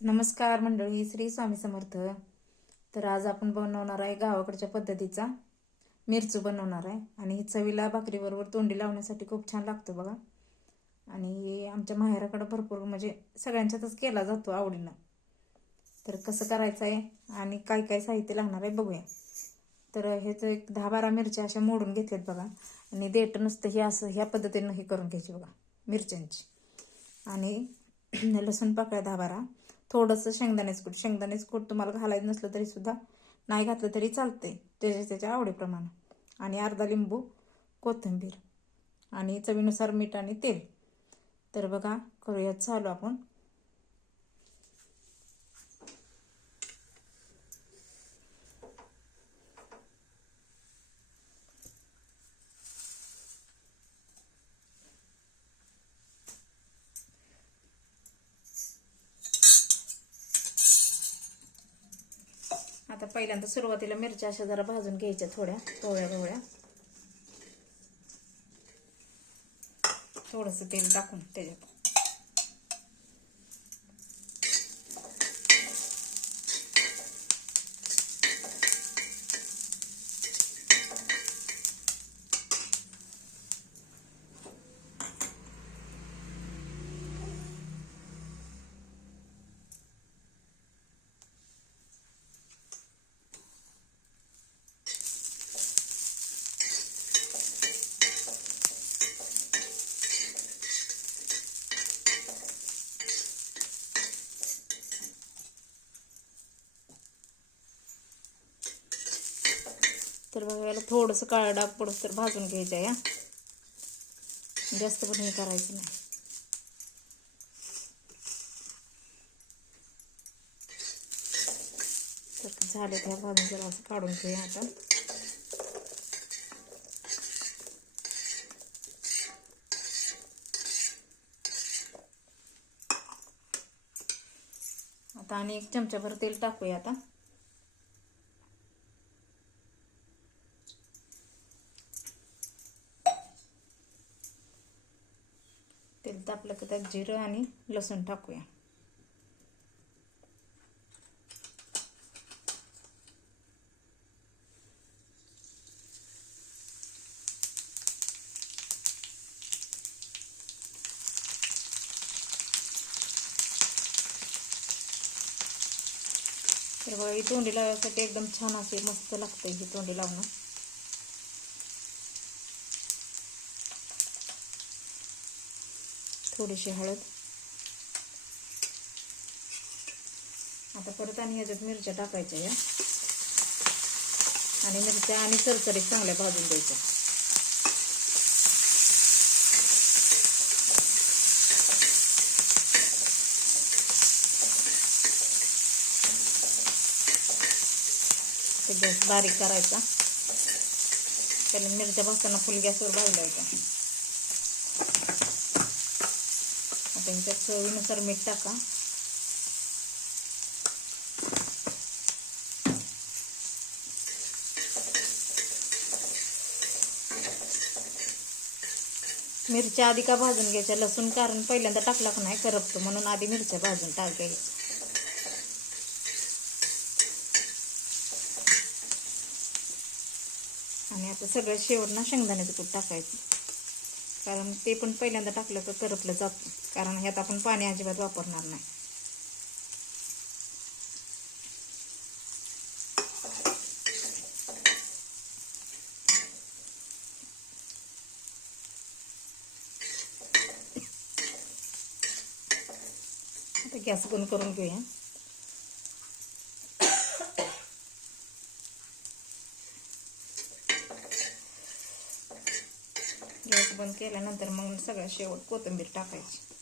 नमस्कार मंडळी श्री स्वामी समर्थ. तर आज आपण बनवणार आहे गावाकडच्या पद्धतीचा मिरचू बनवणार आहे. आणि ही चवीला भाकरीबरोबर तोंडी लावण्यासाठी खूप छान लागतो बघा. आणि हे आमच्या माहेराकडं भरपूर म्हणजे सगळ्यांच्यातच केला जातो आवडीनं. तर कसं करायचं आहे आणि काय काय साहित्य लागणार आहे बघूया. तर ह्याचं एक दहा बारा मिरच्या अशा मोडून घेतल्यात बघा. आणि देठ नुसतं हे असं ह्या पद्धतीनं हे करून घ्यायची बघा मिरच्यांची. आणि लसूण पाकळ्या दहा बारा थोडंसं शेंगदाण्याचं कूट. शेंगदाण्याचं कूट तुम्हाला घालायचं नसलं तरी सुद्धा नाही घातलं तरी चालते त्याच्या त्याच्या आवडीप्रमाणे. आणि अर्धा लिंबू कोथिंबीर आणि चवीनुसार मीठ आणि तेल. तर बघा करूयात चालू आपण. आता पहिल्यांदा सुरुवातीला मिरच्या अशा जरा भाजून घ्यायच्या थोड्या कोवळ्या कवळ्या थोडंसं तेल टाकून त्याच्यात. तर बघा याला थोडंसं काळा डाग पडस तर भाजून घ्यायचं या. जास्त पण हे करायचं नाही. तर झाले त्या भाजून जरा असं काढून घेऊया आता. आता आणि एक चमचाभर तेल टाकूया आता. तेल तापलं की त्यात जिरं आणि लसूण टाकूया. तर बघा ही तोंडी लावण्यासाठी एकदम छान असे मस्त लागते ही तोंडी लावणं. थोडीशी हळद. आता परत आणि ह्याच्यात मिरच्या टाकायच्या या. आणि मिरच्या आणि सरसरीत चांगल्या भाजून द्यायच्या ते गॅस बारीक करायचा. त्याला मिरच्या भाजताना फुल गॅसवर भाजल्या होत्या. त्यांच्या चवीनुसार मीठ टाका. मिरच्या आधी का भाजून घ्यायच्या? लसूण कारण पहिल्यांदा टाकला का नाही? करपतो. म्हणून आधी मिरच्या भाजून टाकायच्या आणि आता सगळं शेवटना शेंगदाण्याचं कूट टाकायचं. कारण ते पण पहिल्यांदा टाकलं तर करपलं जातं कारण ह्यात आपण पाणी अजिबात वापरणार नाही. आता गॅस बंद करून घेऊया. गॅस बंद केल्यानंतर मग सगळं शेवट कोथिंबीर टाकायची.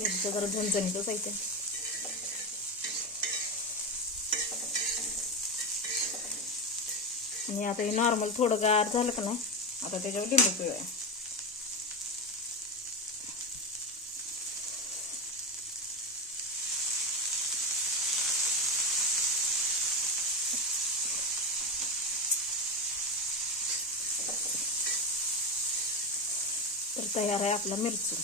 मिरच जरा झणझणीतच आहे ते आणि आता हे नॉर्मल थोडं गार झालं का नाही आता त्याच्यावर लिंबू पिळूया. तर तयार आहे आपला मिरची.